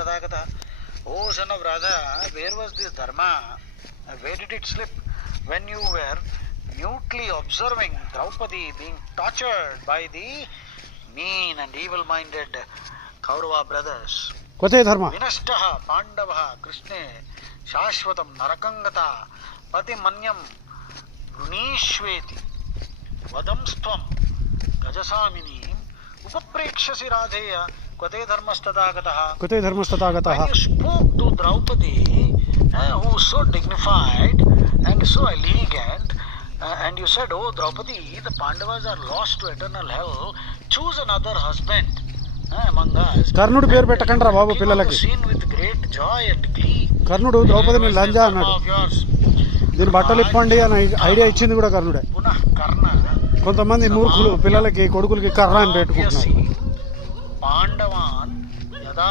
Tadagata. Oh, son of Radha, where was this dharma? Where did it slip? When you were mutely observing Draupadi being tortured by the mean and evil-minded Kaurava brothers. Kote dharma. Vinashtaha Pandavaha Krishne Shashvatam Narakangata Pati Manyam Runishveti Vadamstvam Gajasamini Upaprekshasi Radheya Kote Dharmastadagataha. Kote dharmastadagataha. When you spoke to Draupadi, who was so dignified and so elegant, and you said, oh Draupadi, the Pandavas are lost to eternal hell, choose another husband among us. కర్ణుడు పేరు పెట్టకండి రా బాబు పిల్లలకి. Seen with great joy and glee. కర్ణుడు ద్రౌపదిని లంజా అన్నాడు. దీని బట్టలు ఇప్పండి అని ఐడియా ఇచ్చింది కూడా కర్ణుడే. పునః కర్ణ. కొంతమంది మూర్ఖులు పిల్లలకి కొడుకులకి కర్ణ అని పెట్టుకుంటున్నారు. పాండవాన్ యదా